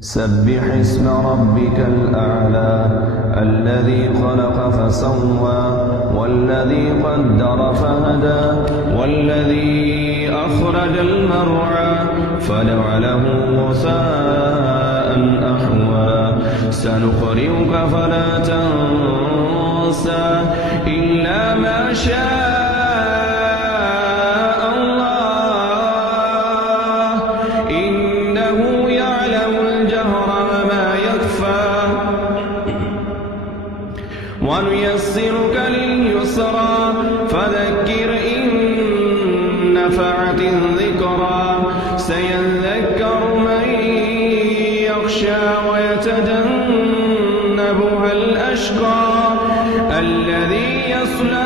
سبح اسم ربك الأعلى الذي خلق فسوى والذي قدر فهدى والذي أخرج المرعى فجعله غثاء أحوى سنقرئك فلا تنسى إلا ما شاء الله إنه يعلم الجهر وما يخفى ونيسرك لليسرى فذكر إن نفعت الذكرى سيذكر من يخشى ويتجنبها الأشقى الذي يصلى